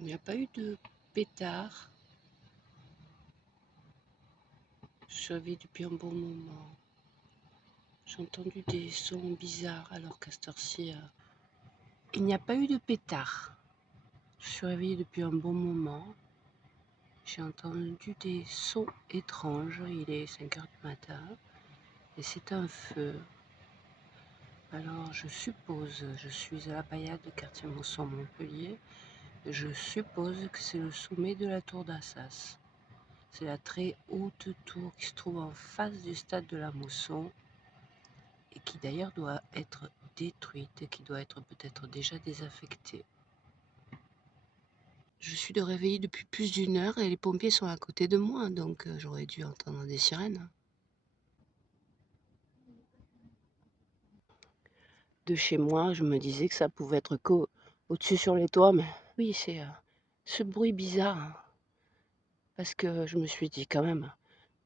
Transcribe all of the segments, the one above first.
Il n'y a pas eu de pétard. Je suis réveillée depuis un bon moment. J'ai entendu des sons bizarres alors qu'à cette heure-ci, il n'y a pas eu de pétard. Je suis réveillée depuis un bon moment. J'ai entendu des sons étranges. Il est 5 h du matin et c'est un feu. Alors je suppose, je suis à la Paillade, quartier Mosson, Montpellier. Je suppose que c'est le sommet de la tour d'Assas. C'est la très haute tour qui se trouve en face du stade de la Mosson et qui d'ailleurs doit être détruite et qui doit être peut-être déjà désaffectée. Je suis de réveiller depuis plus d'une heure et les pompiers sont à côté de moi, donc j'aurais dû entendre des sirènes. De chez moi, je me disais que ça pouvait être qu'au-dessus sur les toits, mais oui, c'est ce bruit bizarre, hein, parce que je me suis dit quand même,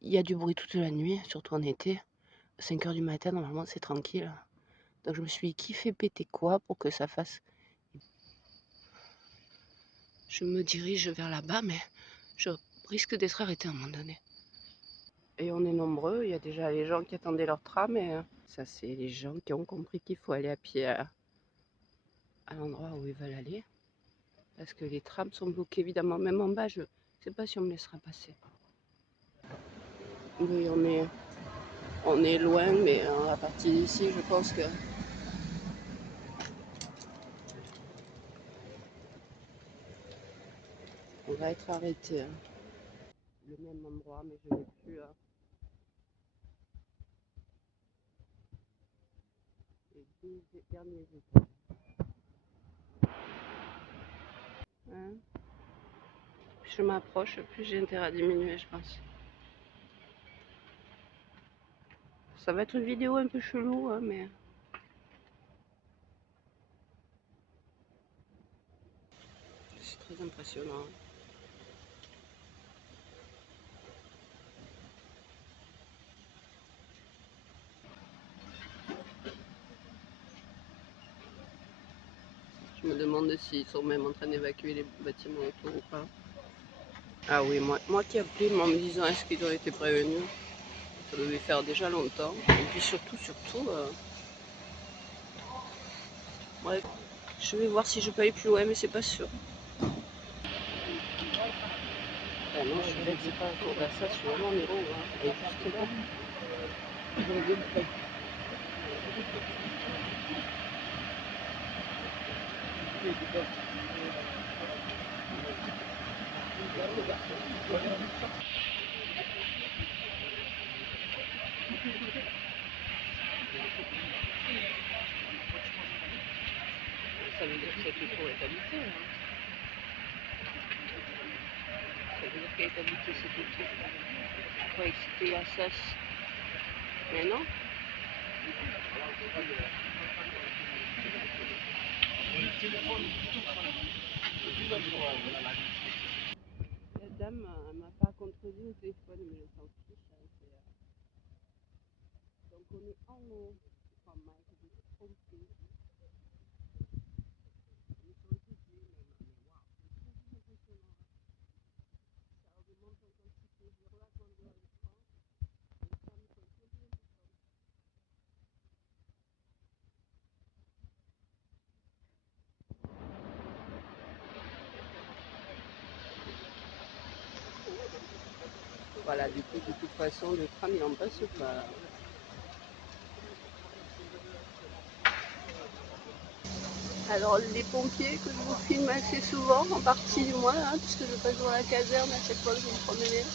il y a du bruit toute la nuit, surtout en été. 5 h du matin, normalement, c'est tranquille. Donc je me suis dit, qui fait péter quoi pour que ça fasse... Je me dirige vers là-bas, mais je risque d'être arrêtée à un moment donné. Et on est nombreux, il y a déjà les gens qui attendaient leur tram, et ça c'est les gens qui ont compris qu'il faut aller à pied à l'endroit où ils veulent aller. Parce que les trams sont bloqués évidemment, même en bas, je ne sais pas si on me laissera passer. Oui, on est loin, mais à partir d'ici, je pense que... on va être arrêté. Le même endroit, mais je n'ai plus... les 2 derniers étages. Hein? Plus je m'approche, plus j'ai intérêt à diminuer, je pense. Ça va être une vidéo un peu chelou, hein, mais... c'est très impressionnant. Je me demande s'ils sont même en train d'évacuer les bâtiments autour ou pas. Ah oui, moi qui ai appelé en me disant est-ce qu'ils ont été prévenus. Ça devait faire déjà longtemps. Et puis surtout, bref, je vais voir si je peux aller plus loin, mais c'est pas sûr. Ah non, je suis bête, c'est pas un tour d'Assas, je suis vraiment en héros. Hein. Elle est juste là. Ça veut dire que cette tour est habitée. Hein. Ça veut dire qu'elle est habitée cette tour. Je croyais que c'était Assas. Mais non. La dame m'a pas contredit au téléphone, mais elle s'en fiche. Hein, donc on est en haut. Enfin, voilà, du coup, de toute façon, le tram, il en passe pas. Alors, les pompiers que je vous filme assez souvent, en partie du moins, hein, puisque je passe devant la caserne à chaque fois que je me promenais.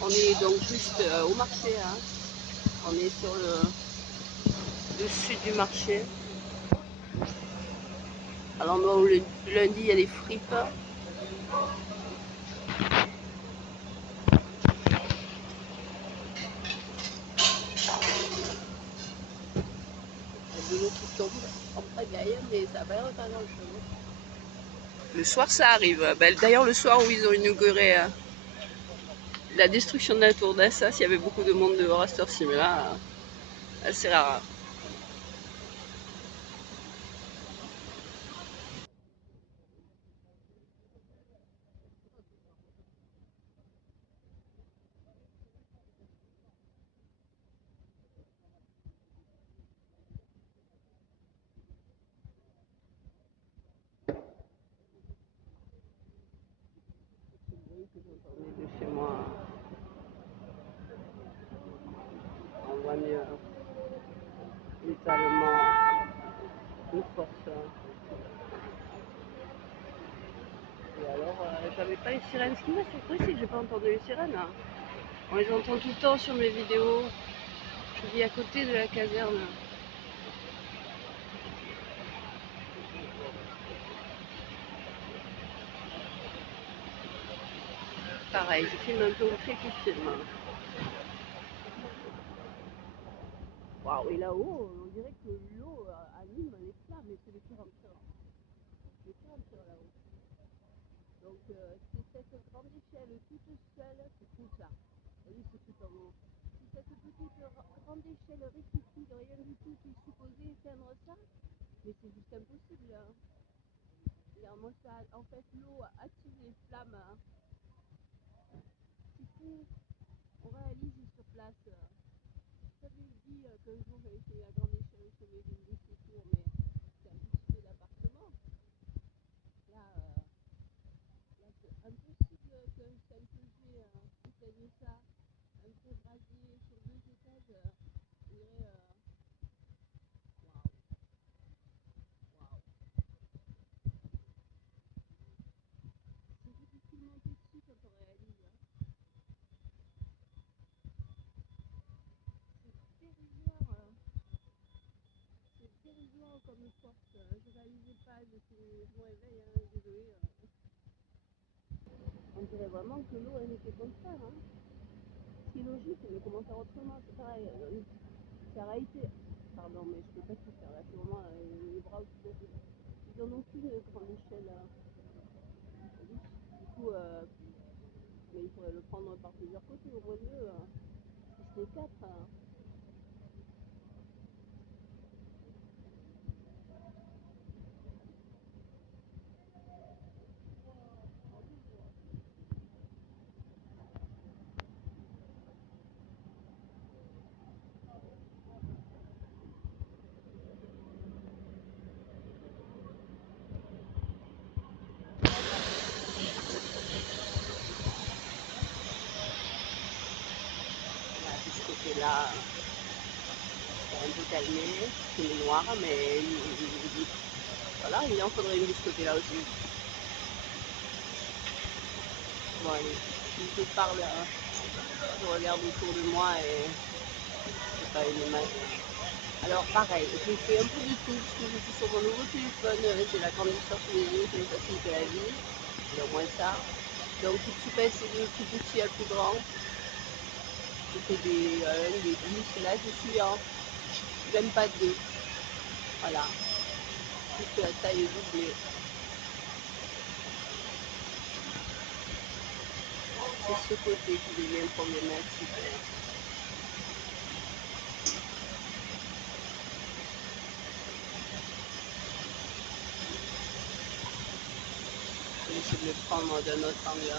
On est donc juste au marché, hein. On est sur le sud du marché. À l'endroit où le lundi il y a des fripes. Il y a de l'eau qui tombe en pagaille, mais ça va pas grand chose. Le soir ça arrive. D'ailleurs le soir où ils ont inauguré la destruction de la tour d'Assas, il y avait beaucoup de monde dehors à cette heure-ci, mais là, c'est rare. De chez moi, on voit mieux l'étalement, une force. Et alors, j'avais pas les sirènes. Ce qui m'a surpris, c'est que j'ai pas entendu les sirènes. Hein. On les entend tout le temps sur mes vidéos. Je vis à côté de la caserne. Pareil, je filme un peu au fait que je filme. Waouh, et là-haut, on dirait que l'eau anime les flammes, et c'est les surenchères. Les surenchères là-haut. Donc, c'est cette grande échelle toute seule qui fout ça. Vous voyez, c'est tout en haut. Si cette petite grande échelle rectifie de rien du tout qui est supposé éteindre ça, mais c'est juste impossible. Hein. Moi, ça, en fait, l'eau attise les flammes. Hein. C'est fou. On réalise sur place. J'avais dit qu'un jour j'avais fait la grande échelle sur mes lignes de secours, mais c'est impossible d'appartement. Là, là c'est impossible qu'un simple jet éteigne ça. Un peu brasier sur 2 étages, on dirait waouh, waouh. C'est difficilement petit quand on réalise. Hein. C'est dérisoire. C'est dérisoire comme force. Je réalisais pas, je me réveille, hein, désolé. On dirait vraiment que l'eau elle était comme ça. Hein. C'est logique, mais comment faire autrement? C'est pareil. Ça aurait été. Pardon, mais je peux pas tout faire là. C'est vraiment les bras au-dessus de la tête. Ils en ont qu'une grande échelle. Du coup, mais il faudrait le prendre par plusieurs côtés, au moins deux. Si ce n'est quatre. Hein. Là, de ce côté-là, c'est un peu calmé. C'est noir, mais voilà, il en faudrait une de ce côté-là aussi. Bon, allez, si je parle, je regarde autour de moi et c'est pas une image. Alors pareil, je fais un peu de tout, parce que je suis sur mon nouveau téléphone, j'ai la grande histoire sur les yeux qui me facilite la vie, et au moins ça. Donc tu passes du tout petit à plus grand, je fais des 1, des 10, là je suis en 22, voilà, puisque la taille est doublée. C'est ce côté qui devient problématique. Je vais essayer de le prendre d'un autre angle.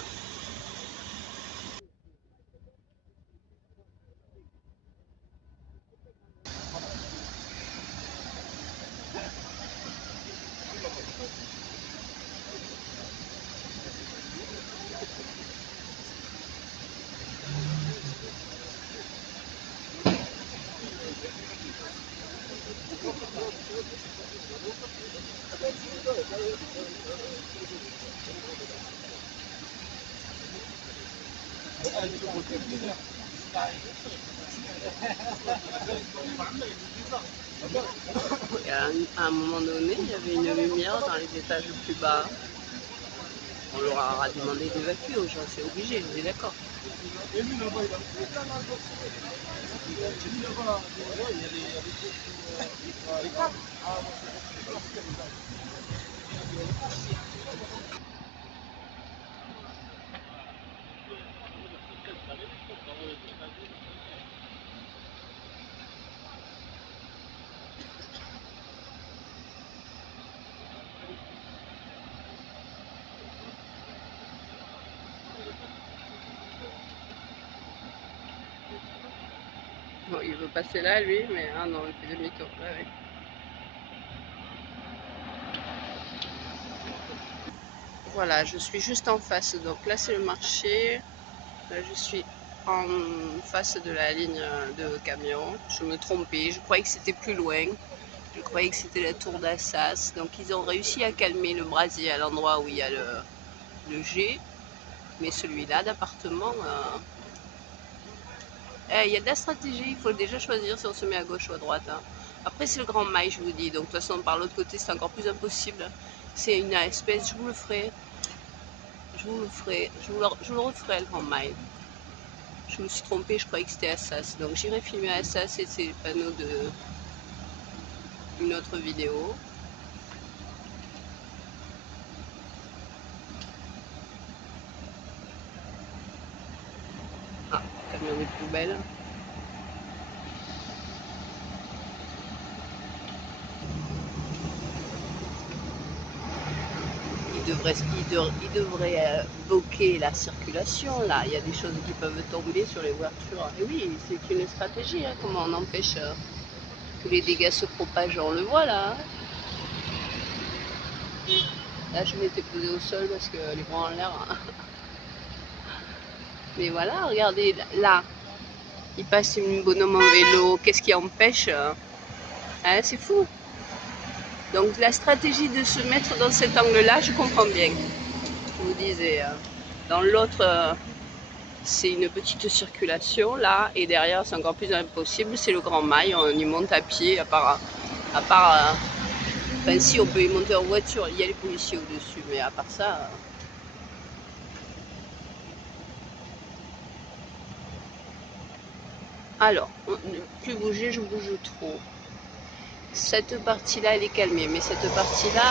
Et à un moment donné, il y avait une lumière dans les étages plus bas. On leur aura demandé d'évacuer aux gens, c'est obligé, on est d'accord. Bon, il veut passer là, lui, mais ah non, il fait demi-tour. Ouais, ouais. Voilà, je suis juste en face. Donc là, c'est le marché. Là, je suis en face de la ligne de camion. Je me trompais. Je croyais que c'était plus loin. Je croyais que c'était la tour d'Assas. Donc, ils ont réussi à calmer le brasier à l'endroit où il y a le G. Mais celui-là d'appartement, il y a de la stratégie. Il faut déjà choisir si on se met à gauche ou à droite. Hein. Après, c'est le Grand Mail, je vous dis. Donc, de toute façon, par l'autre côté, c'est encore plus impossible. C'est une espèce, je vous le ferai. Je vous le referai, le Grand Mail. Je me suis trompée, je croyais que c'était Assas. Donc, j'irai filmer Assas et c'est le panneau de une autre vidéo. Ah, camion des poubelles. Il devrait bloquer la circulation là. Il y a des choses qui peuvent tomber sur les voitures. Et oui, c'est une stratégie. Hein. Comment on empêche que les dégâts se propagent? On le voit là. Hein. Là, je m'étais posée au sol parce que les bras en l'air. Hein. Mais voilà, regardez là. Il passe une bonhomme en vélo. Qu'est-ce qui empêche? Hein, c'est fou. Donc la stratégie de se mettre dans cet angle-là, je comprends bien. Je vous disais, dans l'autre, c'est une petite circulation là, et derrière c'est encore plus impossible, c'est le Grand Mail, on y monte à pied, enfin si on peut y monter en voiture, il y a les policiers au-dessus, mais à part ça... Alors, ne plus bouger, je bouge trop. Cette partie-là, elle est calmée, mais cette partie-là,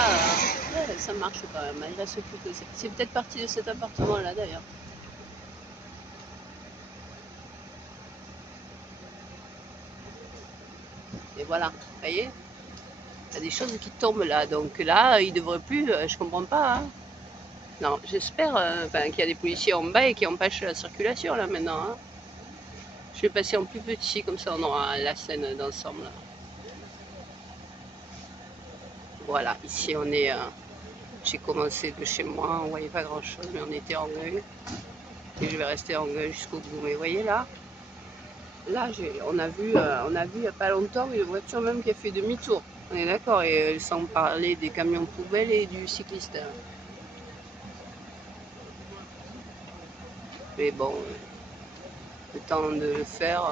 ouais, ça marche quand même. Il reste plus que c'est peut-être partie de cet appartement-là d'ailleurs. Et voilà, vous voyez, il y a des choses qui tombent là. Donc là, il ne devrait plus, je comprends pas. Hein. Non, j'espère qu'il y a des policiers en bas et qui empêchent la circulation là maintenant. Hein. Je vais passer en plus petit, comme ça on aura la scène d'ensemble. Voilà, ici on est... j'ai commencé de chez moi, on voyait pas grand chose, mais on était en gueule. Et je vais rester en gueule jusqu'au bout. Mais vous voyez là, on a vu il n'y a pas longtemps une voiture même qui a fait demi-tour. On est d'accord, et sans parler des camions poubelles et du cycliste. Mais bon, le temps de le faire,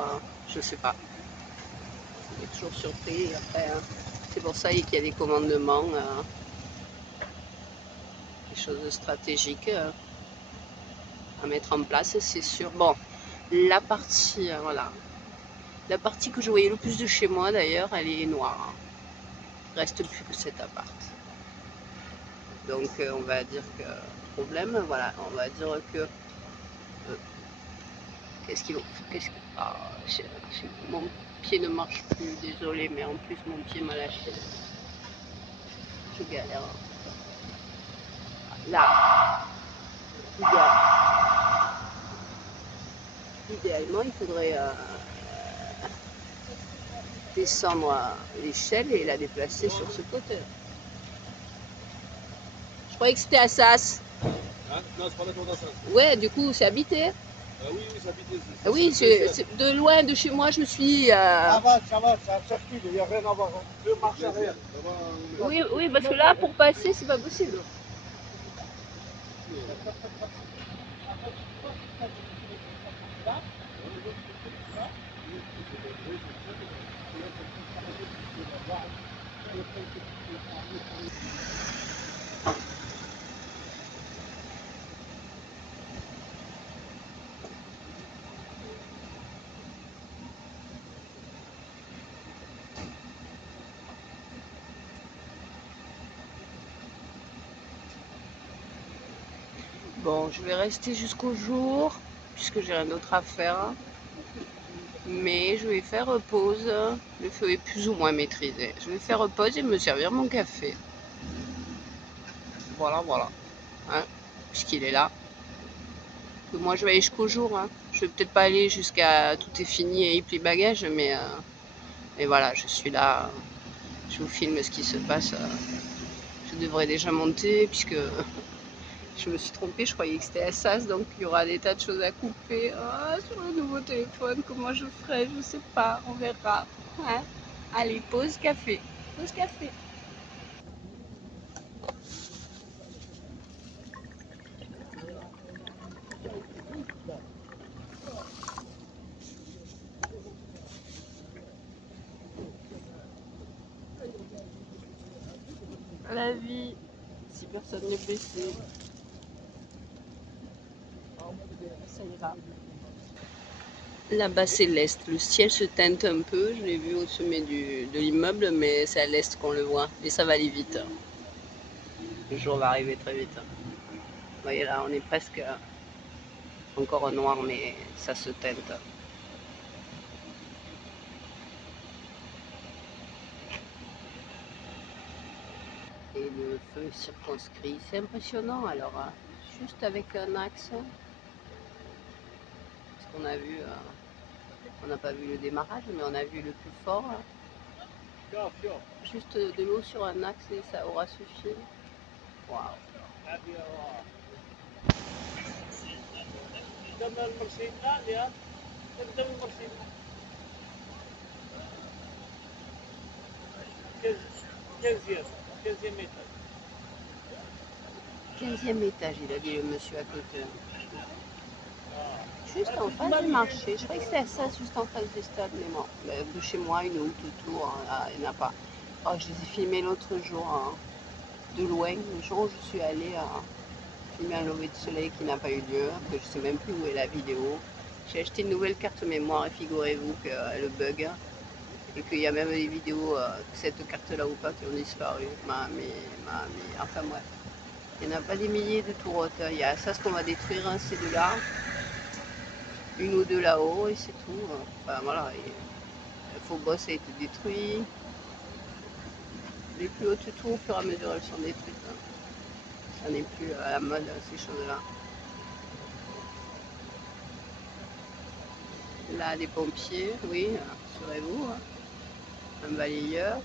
je sais pas. On est toujours surpris. Après, hein, c'est pour ça qu'il y a des commandements, des choses stratégiques à mettre en place, c'est sûr. Bon, la partie, voilà. La partie que je voyais le plus de chez moi d'ailleurs, elle est noire. Il ne reste plus que cet appart. Donc on va dire que problème, voilà, on va dire que qu'est-ce qu'il mon pied ne marche plus, désolé, mais en plus mon pied m'a lâché. Je galère. Là, idéalement, il faudrait descendre l'échelle et la déplacer sur ce côté. Je croyais que c'était Assas. Hein? Non, c'est pas la tour d'Assas. Ouais, du coup, c'est habité. Oui, oui, c'est habité. Oui, de loin de chez moi, je me suis... Ça va, ça circule, il n'y a rien à voir. Deux marches arrière. Oui, oui, parce que là, pour passer, c'est pas possible. Bon, je vais rester jusqu'au jour, puisque j'ai rien d'autre à faire. Mais je vais faire pause. Le feu est plus ou moins maîtrisé. Je vais faire pause et me servir mon café. Voilà, voilà. Hein, puisqu'il est là. Que moi, je vais aller jusqu'au jour. Hein. Je vais peut-être pas aller jusqu'à tout est fini et plie bagage, mais voilà, je suis là. Je vous filme ce qui se passe. Je devrais déjà monter, puisque Je me suis trompée, je croyais que c'était Assas, donc il y aura des tas de choses à couper. Ah, sur le nouveau téléphone, comment je ferai, je sais pas, on verra. Hein. Allez, pause café. Pause café. La vie, si personne n'est blessé, ça ira. Là-bas, c'est l'est. Le ciel se teinte un peu. Je l'ai vu au sommet de l'immeuble, mais c'est à l'est qu'on le voit. Et ça va aller vite. Le jour va arriver très vite. Vous voyez là, on est presque encore au noir, mais ça se teinte. Et le feu circonscrit, c'est impressionnant. Alors, juste avec un axe, parce qu'on a vu, on n'a pas vu le démarrage, mais on a vu le plus fort. Juste de l'eau sur un axe et ça aura suffi. Waouh! Quinzième étage, il a dit le monsieur à côté. Juste en face du marché. Je croyais que c'était ça, juste en face du stade, mais non. De chez moi, une route autour, hein, il n'y en a pas. Oh, je les ai filmés l'autre jour, hein, de loin. Le jour où je suis allée filmer un lever de soleil qui n'a pas eu lieu, que je ne sais même plus où est la vidéo. J'ai acheté une nouvelle carte mémoire et figurez-vous qu'elle bug et qu'il y a même des vidéos de cette carte-là ou pas qui ont disparu. Mamie, enfin bref. Il n'y en a pas des milliers de tourottes. Il y a ça, ce qu'on va détruire, hein, ces deux-là. Une ou deux là-haut et c'est tout. Enfin voilà. Le faux boss a été détruit. Les plus hautes tours, au fur et à mesure, elles sont détruites. Hein. Ça n'est plus à la mode, ces choses-là. Là, des pompiers, oui, rassurez-vous. Hein. Un balayeur.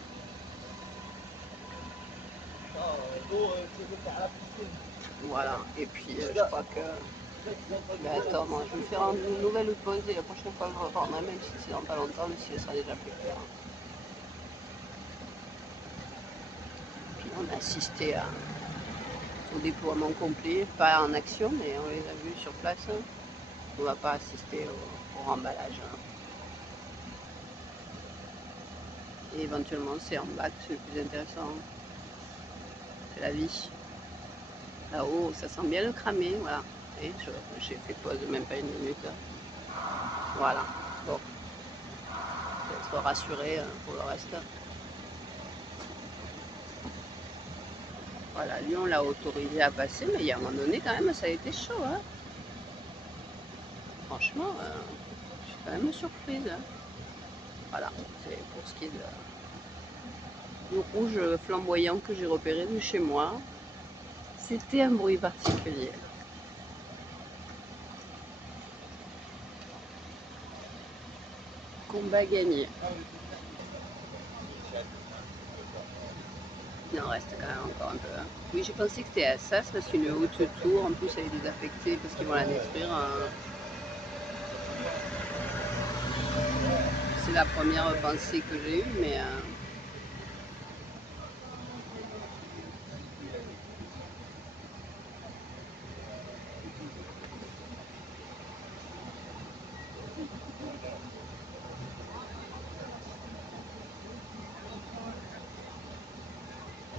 Voilà. Et puis, je crois que... Ben, attends, moi, je vais faire une nouvelle pause et la prochaine fois, je reprendrai, même si c'est dans pas longtemps, mais si elle sera déjà plus clair. Puis, on a assisté au déploiement complet, pas en action, mais on les a vus sur place. On ne va pas assister au remballage. Hein. Et éventuellement, c'est en bas que c'est le plus intéressant. C'est la vie. Là-haut, ça sent bien le cramer, voilà. Et j'ai fait pause, même pas une minute. Voilà. Bon. Faut être rassuré pour le reste. Voilà, lui, on l'a autorisé à passer, mais il y a un moment donné, quand même, ça a été chaud. Hein. Franchement, je suis quand même surprise. Hein. Voilà, c'est pour ce qui est du rouge flamboyant que j'ai repéré de chez moi. C'était un bruit particulier. Combat gagné. Il en reste quand même encore un peu. Hein. Oui, j'ai pensé que c'était à ça, parce qu'une haute tour, en plus elle est désaffectée parce qu'ils vont la détruire. Hein. C'est la première pensée que j'ai eue, mais...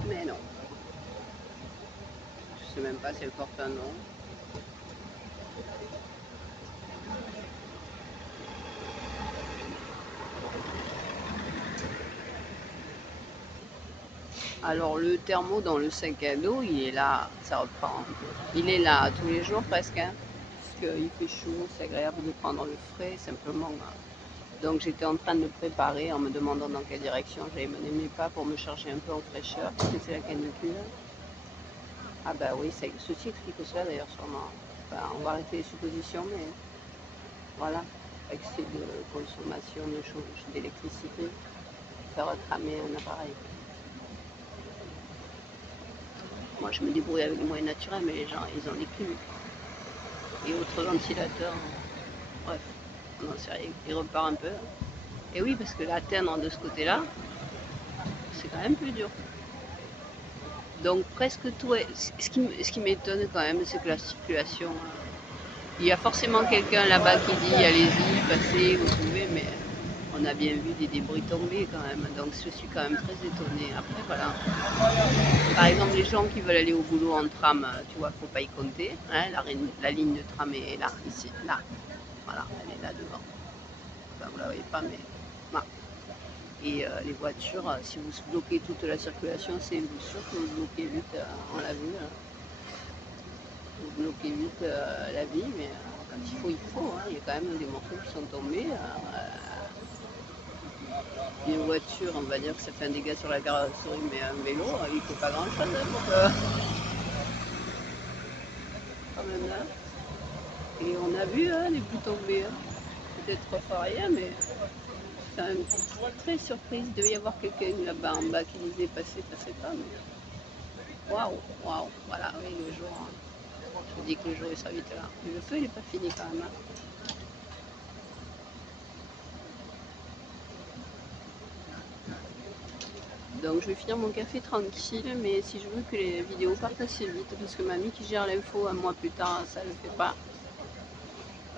mais non. Je sais même pas si elle porte un nom. Alors le thermo dans le sac à dos, il est là, ça reprend un peu. Il est là tous les jours presque, hein, parce qu'il fait chaud, c'est agréable de prendre le frais, simplement. Hein. Donc j'étais en train de me préparer en me demandant dans quelle direction j'allais mener mes pas pour me charger un peu en fraîcheur, parce que c'est la canicule. Ah bah oui, ceci explique cela d'ailleurs sûrement. Enfin, on va arrêter les suppositions, mais voilà, excès de consommation d'électricité, faire cramer un appareil. Moi, je me débrouille avec les moyens naturels, mais les gens, ils ont des clim. Et autres ventilateurs, bref, non, c'est rien, il repart un peu. Et oui, parce que l'atteindre de ce côté-là, c'est quand même plus dur. Donc presque tout, ce qui m'étonne quand même, c'est que la circulation, il y a forcément quelqu'un là-bas qui dit allez-y, passez, vous pouvez, mais on a bien vu des débris tomber quand même, donc je suis quand même très étonnée. Après voilà, par exemple les gens qui veulent aller au boulot en tram, tu vois, faut pas y compter, hein, la ligne de tram est là, ici, là, voilà, elle est là devant. Enfin, vous la voyez pas, mais voilà. Et les voitures, si vous bloquez toute la circulation, c'est sûr que vous bloquez vite, on l'a vu, hein. Vous bloquez vite la vie, mais quand il faut, hein. Il y a quand même des morceaux qui sont tombés. Une voiture, on va dire que ça fait un dégât sur la carrosserie, mais un vélo, il ne fait pas grand chose hein, pour que... Quand même là. Et on a vu hein, les bouts tomber. Hein. Peut-être pas rien, mais quand même très surprise. Il devait y avoir quelqu'un là-bas en bas qui disait passez pas. Mais... Waouh, waouh, voilà, oui, le jour. Hein. Je vous dis que le jour il sera vite là. Mais le feu il n'est pas fini quand même. Hein. Donc je vais finir mon café tranquille, mais si je veux que les vidéos partent assez vite, parce que mamie qui gère l'info un mois plus tard, ça ne le fait pas.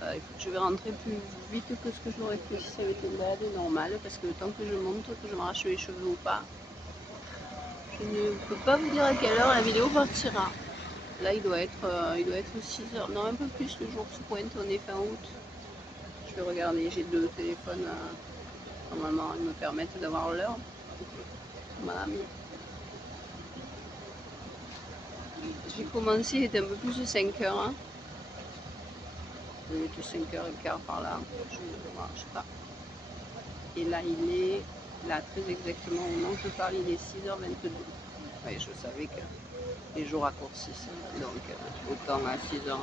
Il faut que je vais rentrer plus vite que ce que je l'aurais fait si ça avait été une balade normale, parce que le temps que je monte, que je m'arrache les cheveux ou pas, je ne peux pas vous dire à quelle heure la vidéo partira. Là il doit être 6h, non un peu plus, le jour se pointe, on est fin août. Je vais regarder, j'ai 2 téléphones, normalement ils me permettent d'avoir l'heure. Mamie. J'ai commencé, il était un peu plus de 5h. Hein. Il était 5h15 par là. Je ne sais pas. Et là, il est, là, très exactement, au moment où je parle, il est 6h22. Oui, je savais que les jours raccourcissent. Donc, autant à 6h,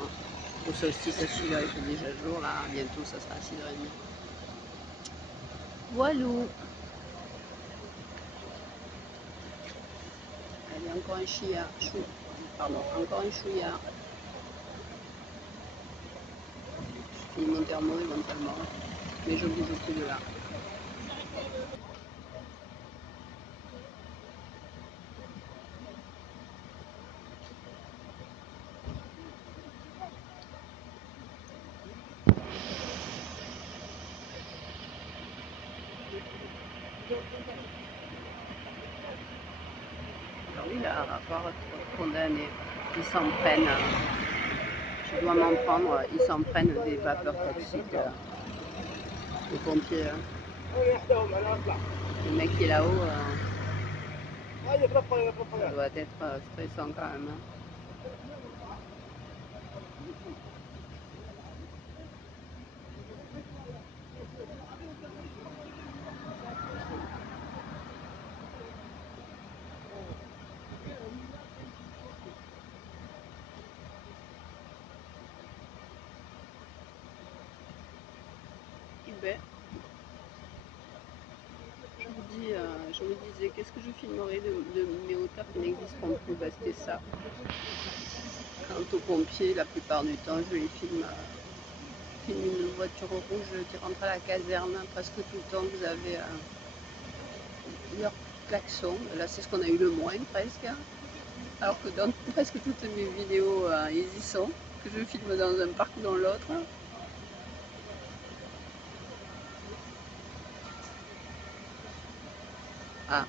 au solstice à 6h, il fait déjà jour. Là, bientôt, ça sera à 6h30. Voilà. Allez, encore un chouïa. Pardon, encore un chouïa. Je finis mon thermo éventuellement. Mais je bouge plus de là. Alors oui, là, rapport condamné. Ils s'en prennent. Je dois m'en prendre. Ils s'en prennent des vapeurs toxiques. Les pompiers. Le mec qui est là-haut, ça doit être stressant quand même. Hein. Ben, je me disais, qu'est-ce que je filmerais de mes hauteurs qui n'existeront plus? Bah, c'était ça. Quant aux pompiers, la plupart du temps, je les filme. Filme une voiture rouge qui rentre à la caserne. Presque tout le temps, vous avez leur klaxon. Là, c'est ce qu'on a eu le moins presque. Alors que dans presque toutes mes vidéos, ils y sont. Que je filme dans un parc ou dans l'autre. Ah,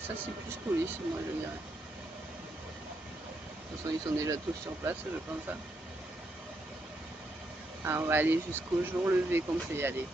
ça c'est plus police, moi je dirais. De toute façon, ils sont déjà tous sur place, je pense. Ah, on va aller jusqu'au jour levé qu'on peut y aller.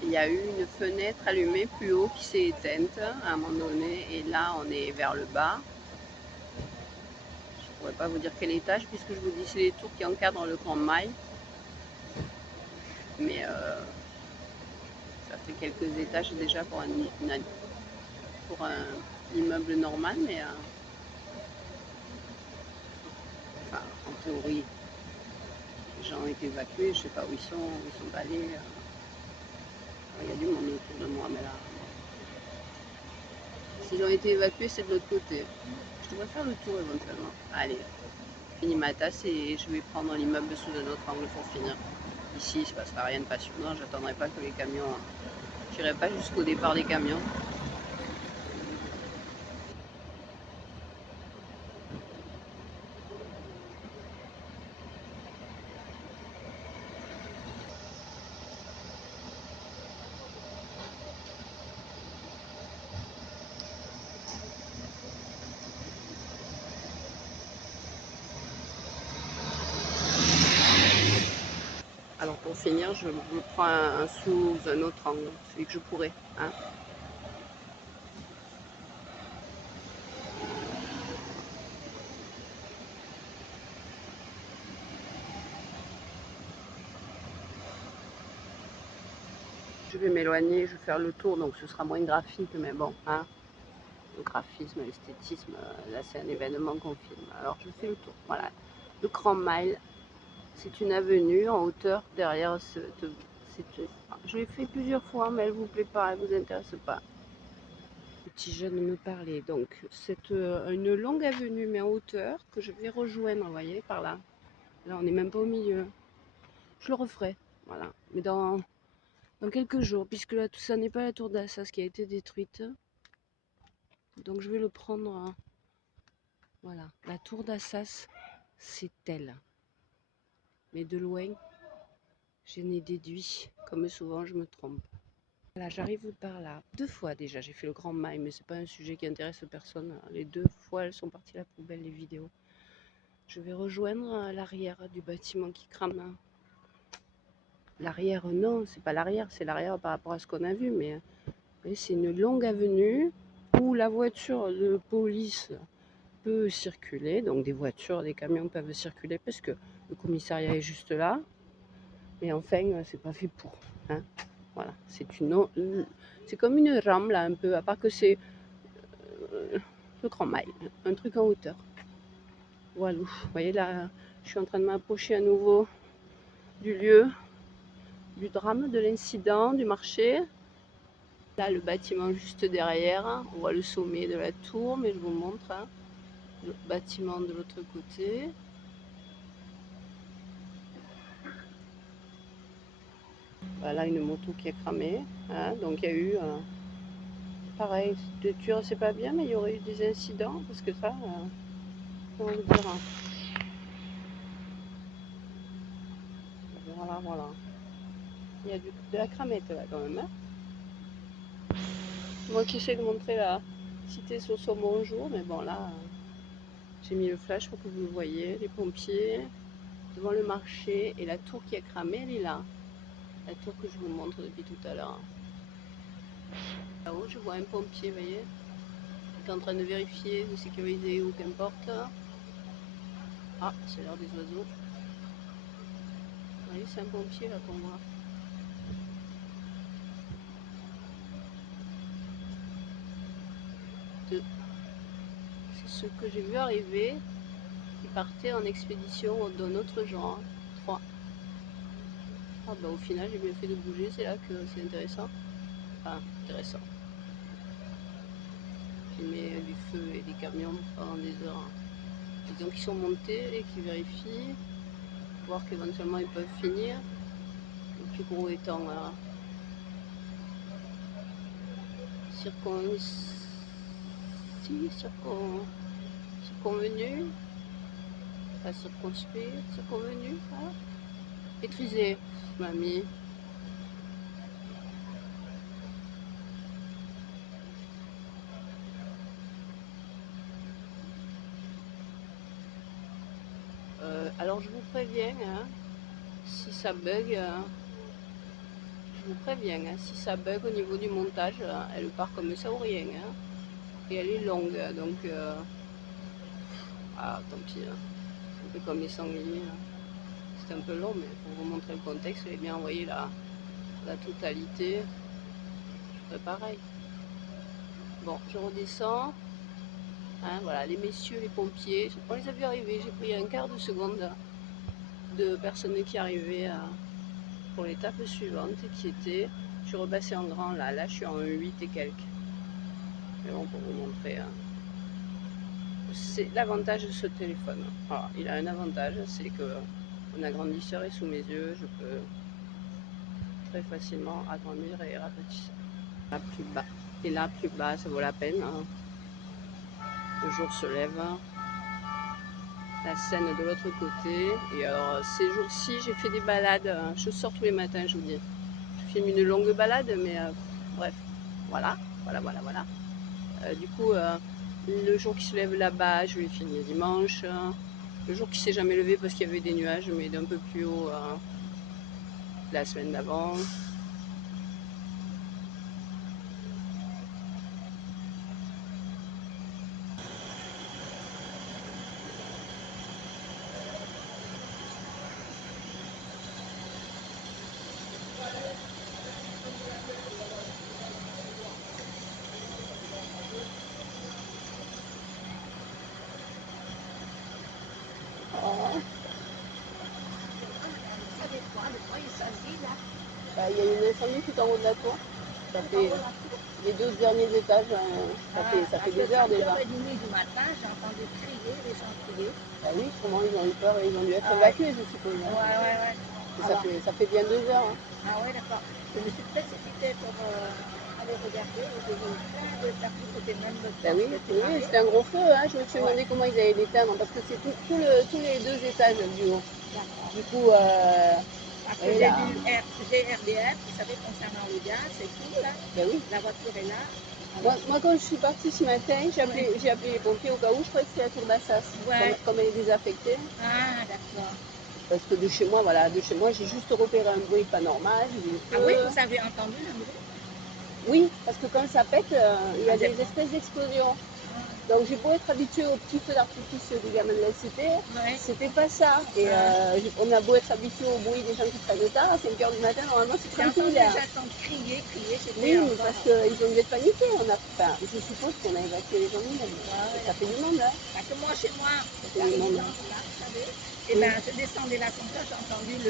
Il y a eu une fenêtre allumée plus haut qui s'est éteinte à un moment donné, et là on est vers le bas. Je ne pourrais pas vous dire quel étage puisque je vous dis c'est les tours qui encadrent le Grand Mail. Mais Ça fait quelques étages déjà pour pour un immeuble normal, mais enfin, en théorie, les gens ont été évacués, je sais pas où ils sont allés. Il y a du monde autour de moi, mais là, s'ils ont été évacués, c'est de l'autre côté. Je devrais faire le tour éventuellement. Allez, fini ma tasse et je vais prendre l'immeuble sous un autre angle pour finir. Ici, il ne se passera rien de passionnant, j'attendrai pas que les camions... J'irai pas jusqu'au départ des camions. Alors pour finir, je prends un sous un autre angle, celui que je pourrais. Hein. Je vais m'éloigner, je vais faire le tour, donc ce sera moins graphique, mais bon, hein, le graphisme, l'esthétisme, là c'est un événement qu'on filme. Alors je fais le tour, voilà. Le Grand Mile, c'est une avenue en hauteur derrière je l'ai fait plusieurs fois, mais elle vous plaît pas, elle vous intéresse pas. Le petit jeune me parlait, donc c'est une longue avenue, mais en hauteur, que je vais rejoindre, vous voyez, par là. Là, on n'est même pas au milieu. Je le referai, voilà. Mais dans quelques jours, puisque là, tout ça n'est pas la tour d'Assas qui a été détruite. Donc je vais le prendre. Voilà, la tour d'Assas, c'est elle. Mais de loin, je n'ai déduit. Comme souvent, je me trompe. Là, j'arrive par là. 2 fois déjà, j'ai fait le Grand Mail, mais c'est pas un sujet qui intéresse personne. Les 2 fois, elles sont parties à la poubelle, les vidéos. Je vais rejoindre l'arrière du bâtiment qui crame. L'arrière, non, c'est pas l'arrière, c'est l'arrière par rapport à ce qu'on a vu, mais c'est une longue avenue où la voiture de police peut circuler, donc des voitures, des camions peuvent circuler parce que le commissariat est juste là, mais enfin, c'est pas fait pour. Hein. Voilà, c'est comme une rame là un peu, à part que c'est le Grand Mile, un truc en hauteur. Voilà, vous voyez là, je suis en train de m'approcher à nouveau du lieu du drame, de l'incident, du marché. Là, le bâtiment juste derrière, on voit le sommet de la tour, mais je vous montre hein, le bâtiment de l'autre côté. Voilà une moto qui est cramée, hein, donc il y a eu, pareil, de tuer c'est pas bien, mais il y aurait eu des incidents, parce que ça, comment vous dire, voilà, voilà. Il y a de la cramette là quand même. Hein. Moi qui essaie de montrer la cité sur son bonjour, mais bon là, j'ai mis le flash pour que vous le voyez, les pompiers devant le marché et la tour qui a cramé, elle est là. La tour que je vous montre depuis tout à l'heure. Là-haut, je vois un pompier, vous voyez, qui est en train de vérifier, de sécuriser ou qu'importe. Ah, c'est l'heure des oiseaux. Vous voyez, c'est un pompier là qu'on voit. C'est ce que j'ai vu arriver, qui partait en expédition d'un autre genre. 3. Ah bah au final j'ai bien fait de bouger, c'est là que c'est intéressant. Enfin, intéressant. J'ai mis du feu et des camions pendant des heures. Disons qu'ils sont montés et qui vérifient, voir qu'éventuellement ils peuvent finir. Le plus gros étant circonvenu, pas circonspect, circonvenu, hein, maîtrisé, mamie. Alors je vous préviens, hein, si ça bug, je vous préviens, hein, si ça bug au niveau du montage, elle part comme ça ou rien. Hein, et elle est longue, donc tant pis. Hein, un peu comme les sangliers. Hein. C'est un peu long, mais pour vous montrer le contexte, je vais bien envoyer la totalité. pareil. Bon, je redescends. Hein, voilà, les messieurs, les pompiers, on les a vus arriver. J'ai pris un quart de seconde de personnes qui arrivaient pour l'étape suivante, qui était, je suis repassée en grand là je suis en 8 et quelques. Mais bon, pour vous montrer, c'est l'avantage de ce téléphone. Alors, il a un avantage, c'est que mon agrandisseur est sous mes yeux, je peux très facilement agrandir et rapetisser. Là plus bas, et là plus bas, ça vaut la peine. Hein. Le jour se lève. La Seine de l'autre côté. Et alors, ces jours-ci, j'ai fait des balades. Je sors tous les matins, je vous dis. Je filme une longue balade, mais bref, voilà. Du coup, le jour qui se lève là-bas, je l'ai filmé dimanche. Le jour qui s'est jamais levé parce qu'il y avait des nuages, mais d'un peu plus haut la semaine d'avant. Oh. Il y a une incendie tout en haut de la tour. Ça fait les 2 derniers étages, ça fait des heures déjà. À 7h30 du matin, j'ai entendu crier, les gens crier. Bah oui, sûrement ils ont eu peur et ils ont dû être évacués, je suppose. Ouais. Ça fait bien 2 heures. Hein. Ah ouais, d'accord. Je me suis précipitée pour aller regarder et j'ai vu plein de personnes qui étaient même de Bah oui, c'était un gros feu. Hein. Je me suis demandé comment ils allaient l'éteindre parce que c'est tous les 2 étages du haut. Du coup, parce que j'ai vu GRDF, vous savez, concernant le gaz et tout, là. Bah oui. La voiture est là. Moi, quand je suis partie ce matin, j'ai appelé les pompiers au cas où. Je croyais que c'était la tour Bassas, comme elle est désaffectée. Ah, d'accord. Parce que de chez moi, j'ai juste repéré un bruit pas normal. Ah oui, vous avez entendu le bruit? Oui, parce que quand ça pète, il y a des espèces d'explosions. Donc j'ai beau être habituée aux petits feux d'artifice des gamins de la cité, c'était pas ça. Et on a beau être habitué au bruit des gens qui prennent tard, à 5h du matin, normalement c'est tranquille. J'entends crier, oui, mais parce qu'ils ont dû être paniqués. Je suppose qu'on a évacué les gens nous-mêmes. Ça fait du monde, hein. Parce que moi, chez moi, ça fait du monde. Là, vous savez, et ben je descendais l'ascenseur, j'ai entendu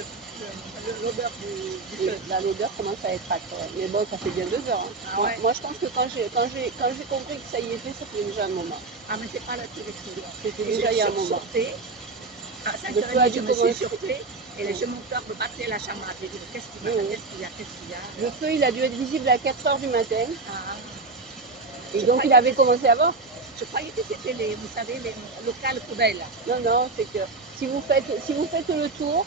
l'odeur du feu. Là, l'odeur commence à être acte. Mais bon, ça fait bien 2 heures. Hein. Moi, je pense que quand j'ai compris que ça y était, ça fait déjà un moment. Ah, mais c'est pas la direction. C'était déjà il y a un moment. À 5h30, je me suis sortée et je mon cœur me battait la chamade. J'ai dit, qu'est-ce qu'il y a? Le feu, il a dû être visible à 4h du matin. Et donc, il avait commencé avant. Je croyais que c'était vous savez, les locales poubelles. Non, c'est que si vous faites le tour,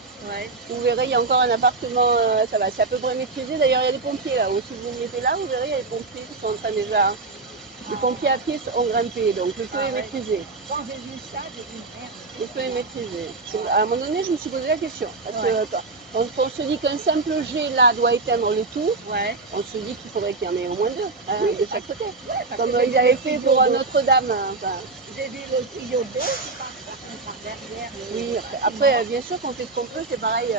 vous verrez, il y a encore un appartement, ça va, c'est à peu près maîtrisé. D'ailleurs, il y a des pompiers là. Si vous mettez là, vous verrez, il y a des pompiers qui sont en train déjà. Les pompiers à pied ont grimpé, donc le feu est maîtrisé. Quand j'ai vu ça, j'ai dit merde. Le feu est maîtrisé. À un moment donné, je me suis posé la question. Parce que quand on se dit qu'un simple jet là doit éteindre le tout, on se dit qu'il faudrait qu'il y en ait au moins 2 de chaque côté. Comme ils avaient fait pour Notre-Dame. J'ai vu le tuyau d'eau qui par derrière. Oui, après, bien sûr, qu'on fait ce qu'on peut, c'est pareil.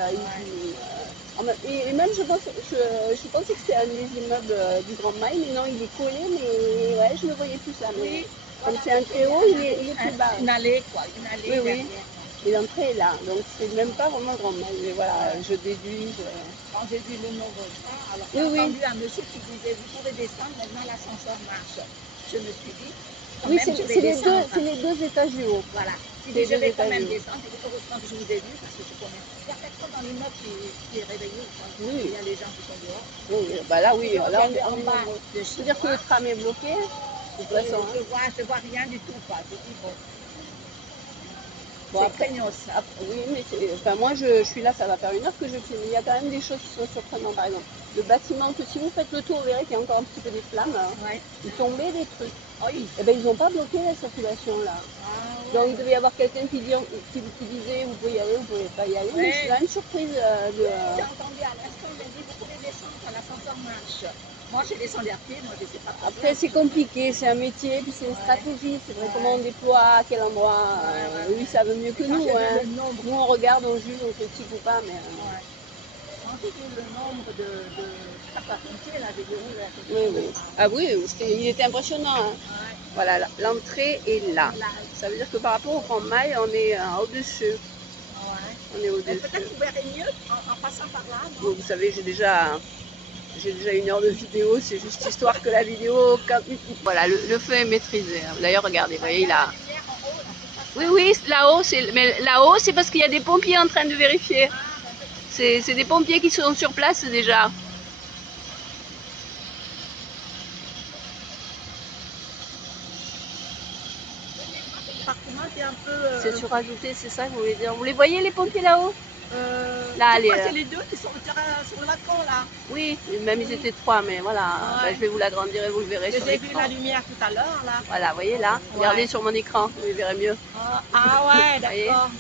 Et même, je pensais que c'était un des immeubles du Grand Mail, mais non, il est collé, mais ouais, je le voyais plus là. Mais comme c'est un très haut, il est plus bas. Une allée, quoi, une allée derrière. Et l'entrée est là, donc c'est même pas vraiment Grand Mail. Mais voilà, je déduis. Quand j'ai vu le nombre de ça, alors j'ai entendu un monsieur qui disait, vous pouvez descendre, maintenant l'ascenseur marche. Je me suis dit, oui, c'est les 2 étages du haut. Voilà. Je vais quand même descendre. Heureusement que je vous ai vu parce que je connais. Il y a personne dans l'immeuble qui est réveillé. Oui. Il y a les gens qui sont dehors. Oui, bah là, oui. Là, on est en bas. Je veux dire que le tram est bloqué. De toute façon. Je vois rien du tout. Quoi. Je dis, bon, c'est craignos. Oui, mais moi, je suis là, ça va faire 1 heure que je filme. Il y a quand même des choses qui sont surprenantes. Par exemple, le bâtiment, que si vous faites le tour, vous verrez qu'il y a encore un petit peu des flammes. Il tombait des trucs. Oui. Et ben ils n'ont pas bloqué la circulation là. Donc il devait y avoir quelqu'un qui disait vous pouvez y aller, vous pouvez pas y aller. Mais je suis quand même surprise de. J'ai entendu à l'instant, il a dit vous pouvez descendre quand l'ascenseur marche. Moi j'ai descendu à pied, moi je sais pas. Après c'est compliqué, c'est un métier, puis c'est une stratégie, c'est vrai comment on déploie, à quel endroit. Lui ça veut mieux que nous. Hein. Nous on regarde, on juge, on critique ou pas, mais. Quand j'ai vu le nombre de sapins-pompiers, la vidéo. Là, Oui, oui. Ah oui, il était impressionnant. Hein. Ouais. Voilà, l'entrée est là. Là, Ça veut dire que par rapport au Grand Mail, on est au-dessus. ouais. On est Mais au-dessus. peut-être vous verrez mieux en passant par là, non? Bon, vous savez, j'ai déjà 1 heure de vidéo. C'est juste histoire que la vidéo... Voilà, le feu est maîtrisé. D'ailleurs, regardez, vous voyez, il a... Oui, oui, là-haut, mais là-haut, c'est parce qu'il y a des pompiers en train de vérifier. C'est des pompiers qui sont sur place déjà. L'appartement est un peu... C'est surajouté, c'est ça que vous voulez dire? Vous les voyez, les pompiers là-haut? Là, les, c'est les deux qui sont sur le balcon, là. Oui, même ils étaient 3, mais voilà. Ouais. Ben, je vais vous l'agrandir et vous le verrez sur J'ai vu l'écran. la lumière tout à l'heure, là. Voilà, vous voyez là? Regardez sur mon écran, vous les verrez mieux. Ah ouais, d'accord.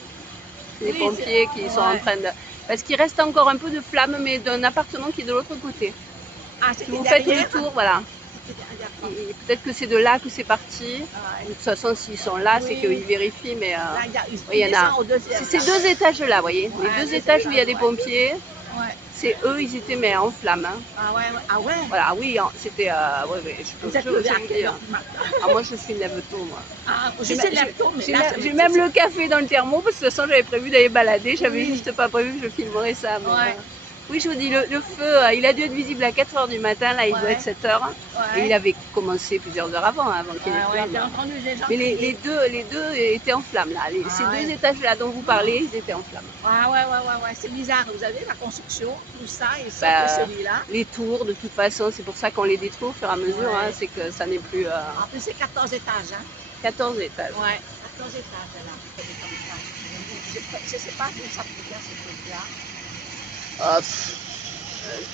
C'est les Oui, pompiers qui sont en train de... Parce qu'il reste encore un peu de flamme, mais d'un appartement qui est de l'autre côté. Ah, Si vous faites le tour, voilà. C'était Peut-être que c'est de là que c'est parti. Ouais. De toute façon, s'ils sont là, Oui. c'est qu'ils vérifient, mais... Là, il y en a. C'est ces deux étages là, vous voyez. Ouais, les deux les étages où il y a étages, des pompiers, Ouais. c'est eux, ils étaient mais en flammes. Hein. Ah ouais, ah ouais. Voilà, oui, c'était... oui, je Vous êtes peux levé à vous quelle dire. heure du matin? Ah, moi, je suis lève-tôt, moi. Ah, je sais lève-tôt, mais là, J'ai même le café dans le thermo, parce que de toute façon, j'avais prévu d'aller balader. J'avais juste pas prévu que je filmerais ça. Mais, Ouais. oui, je vous dis, le feu, il a dû être visible à 4 h du matin, là, il doit être 7 h. Ouais. Et il avait commencé plusieurs heures avant qu'il y ait des flammes. J'ai entendu des gens Mais qui les deux étaient en flammes, là. Ces deux étages-là dont vous parlez, ils étaient en flammes. Ah ouais, c'est bizarre. Vous avez la construction, tout ça, et ça, Bah, que celui-là. Les tours, de toute façon, c'est pour ça qu'on les détruit au fur et à mesure, Ouais. hein, c'est que ça n'est plus... En plus, c'est 14 étages, hein. 14 étages. Ouais, 14 étages, là. Je sais pas d'où ça provient, ce truc-là.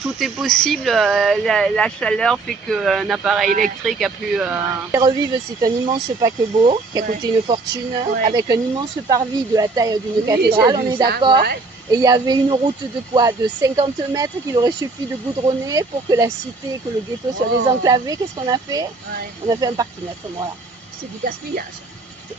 Tout est possible, la chaleur fait qu'un appareil électrique a pu... Revive, c'est un immense paquebot qui a coûté une fortune, avec un immense parvis de la taille d'une cathédrale, on est d'accord. Et il y avait une route de quoi? De 50 mètres qu'il aurait suffi de goudronner pour que la cité, que le ghetto soit désenclavé. Qu'est-ce qu'on a fait? On a fait un parking à ce moment-là. C'est du gaspillage.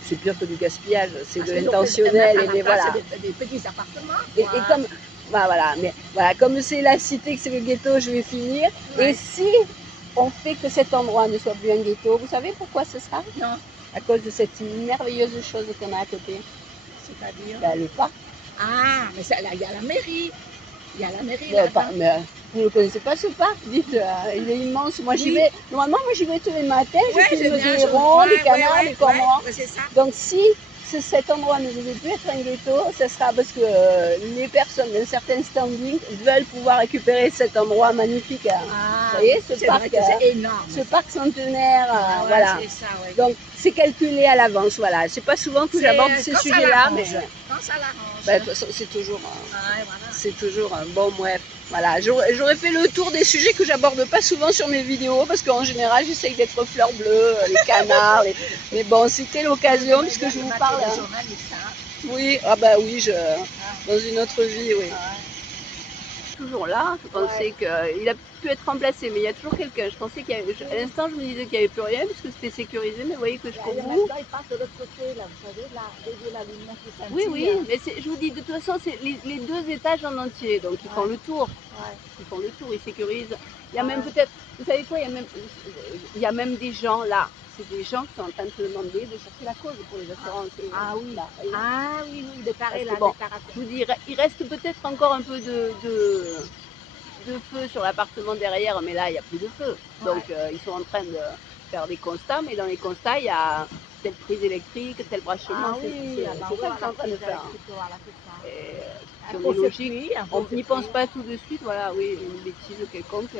C'est pire que du gaspillage, c'est de l'intentionnel. Et voilà. Des petits appartements. Et comme... Bah, voilà, mais voilà, comme c'est la cité, que c'est le ghetto, je vais finir. Et si on fait que cet endroit ne soit plus un ghetto, vous savez pourquoi ce sera? Non. À cause de cette merveilleuse chose qu'on a à côté. C'est-à-dire le parc. Ah, mais il y a la mairie. Il y a la mairie là. Mais vous ne connaissez pas ce parc, dites, il est immense. Moi j'y vais, normalement moi j'y vais tous les matins, je filme des hérons, des canards, des cormorans. Donc si cet endroit ne devait plus être un ghetto, ce sera parce que les personnes d'un certain standing veulent pouvoir récupérer cet endroit magnifique. Vous voyez, ce parc, c'est énorme. Ce parc centenaire, voilà. Ça, donc c'est calculé à l'avance, voilà. C'est pas souvent que j'aborde ces sujets-là, mais quand ça l'arrange. De toute façon, c'est toujours un bon bref. Voilà, j'aurais fait le tour des sujets que j'aborde pas souvent sur mes vidéos parce qu'en général j'essaye d'être fleur bleue, les canards, mais bon, c'était l'occasion puisque je vous parle. Oui, ah bah oui, dans une autre vie, oui. Toujours là, je pensais qu'il a pu être remplacé, mais il y a toujours quelqu'un. Je pensais qu'à l'instant, je me disais qu'il n'y avait plus rien puisque c'était sécurisé, mais vous voyez que jusqu'au bout. Il passe de l'autre côté, là, vous savez, là, la lumière qui s'intime. Oui, oui, mais je vous dis, de toute façon, c'est les deux étages en entier, donc ils font le tour. Ils font le tour, ils sécurisent. Il y a même peut-être, vous savez quoi, il y a même des gens là. C'est des gens qui sont en train de se demander de chercher la cause pour les assurances. Ah oui, là, oui, de carré là, bon, je vous dis, il reste peut-être encore un peu de feu sur l'appartement derrière, mais là, il n'y a plus de feu. Donc, ils sont en train de faire des constats, mais dans les constats, il y a telle prise électrique, tel branchement. C'est ça qu'ils sont en train de faire. Si on est logique, on n'y pense pas tout de suite, voilà, oui, une bêtise quelconque.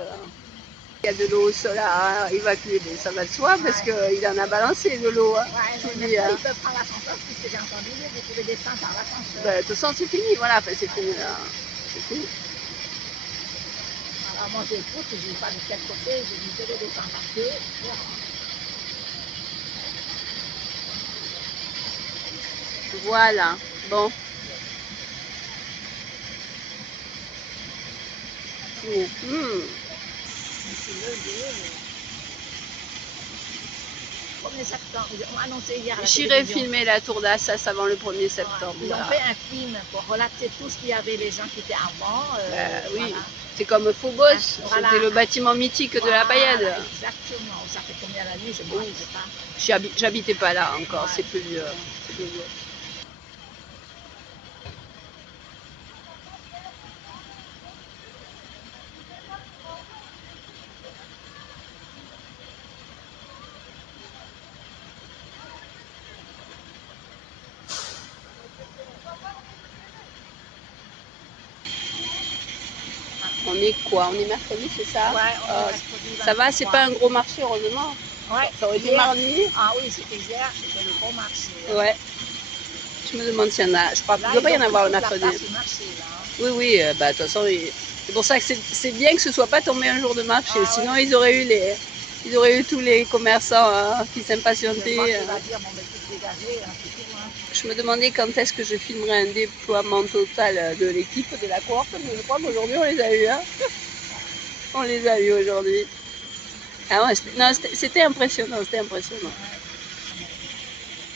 Il y a de l'eau au sol à évacuer, mais ça va de soi parce qu'il en a balancé de l'eau. Hein. Ils peuvent prendre l'ascenseur, puisque j'ai entendu dire, vous pouvez descendre par l'ascenseur. De toute façon, c'est fini, voilà, enfin, c'est fini. C'est fini. Alors moi j'écoute, je ne sais pas de quel côté, je dis je vais descendre un peu. Voilà, bon. J'irai filmer la tour d'Assas avant le 1er septembre. Ils ont fait un film pour relater tout ce qu'il y avait, les gens qui étaient avant. Oui, C'est comme Phobos, Voilà. c'était le bâtiment mythique de la paillade. Exactement. Ça fait combien la nuit, je ne me rappelle pas. J'habitais pas là encore, Ouais. c'est plus vieux. C'est plus vieux. On est quoi? On est mercredi, c'est ça? Ouais, on est mercredi Ça va, c'est 23. pas un gros marché, heureusement. Ouais, Ça aurait été hier. mardi. Ah oui, c'était hier, c'était le gros marché. Hein. Ouais. Je me demande s'il y en a. Je crois qu'il ne doit pas y en avoir le mercredi. Marché, là, hein. Oui, oui, bah, de toute façon, c'est pour ça que c'est bien que ce soit pas tombé un jour de marché. Ah, sinon, ouais. ils auraient eu tous les commerçants qui s'impatientaient. Va dire, bon, ben, tout dégagé, hein, c'est tout, hein. Je me demandais quand est-ce que je filmerais un déploiement total de l'équipe, de la cohorte, mais je crois qu'aujourd'hui on les a eu. Hein. On les a eu aujourd'hui. Ah ouais, c'était impressionnant, c'était impressionnant. Ouais.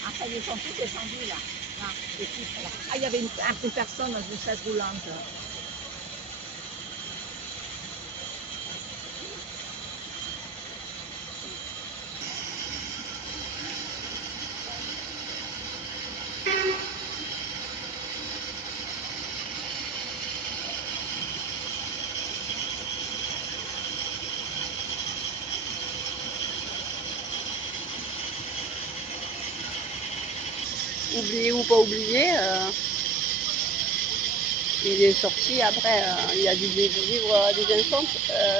Enfin, ils sont tous descendus là. Ah, l'équipe, là. Ah, il y avait une personne dans une chaise roulante. Oublié ou pas oublié, il est sorti après, il a dû vivre des instants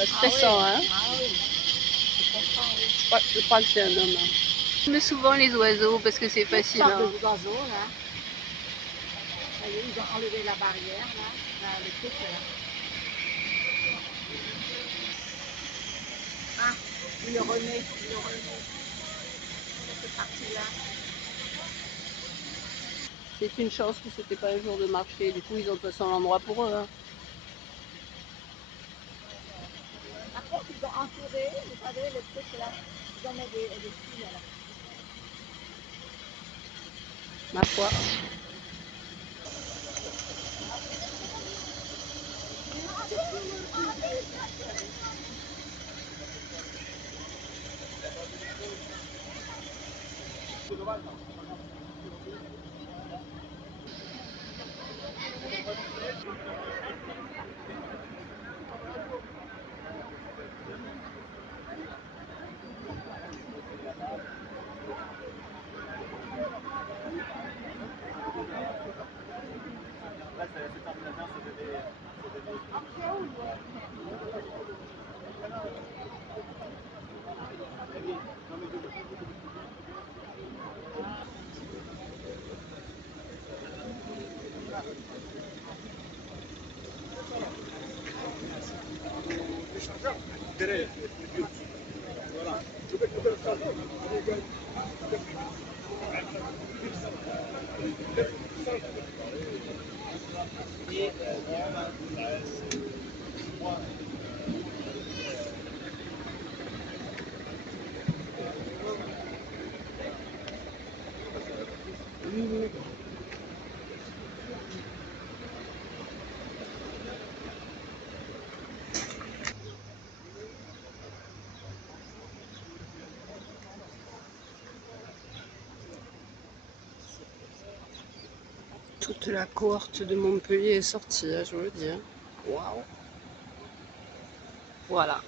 stressants. Ah oui. Hein. Ah oui. Je comprends, oui. Je crois que c'est un homme. J'aime souvent les oiseaux parce que c'est facile. Hein. Hein. Des oiseaux là. Ça y est, ils ont enlevé la barrière là, le truc là. Ah, il le remet, cette partie-là. C'est une chance que c'était pas un jour de marché. Du coup, ils ont de toute façon l'endroit pour eux. Hein. Par contre, ils ont entouré, vous savez, le truc là. Ils ont mis des fils là. Ma foi. Toute la cohorte de Montpellier est sortie, je vous le dis. Waouh! Voilà.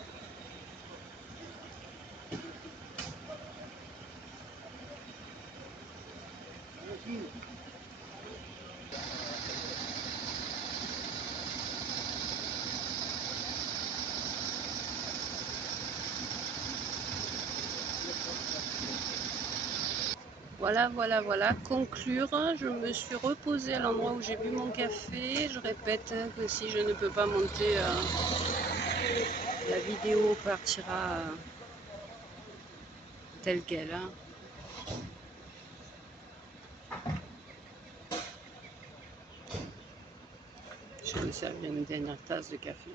Voilà. Conclure, je me suis reposée à l'endroit où j'ai bu mon café. Je répète que si je ne peux pas monter, la vidéo partira telle qu'elle. Hein. Je vais me servir une dernière tasse de café.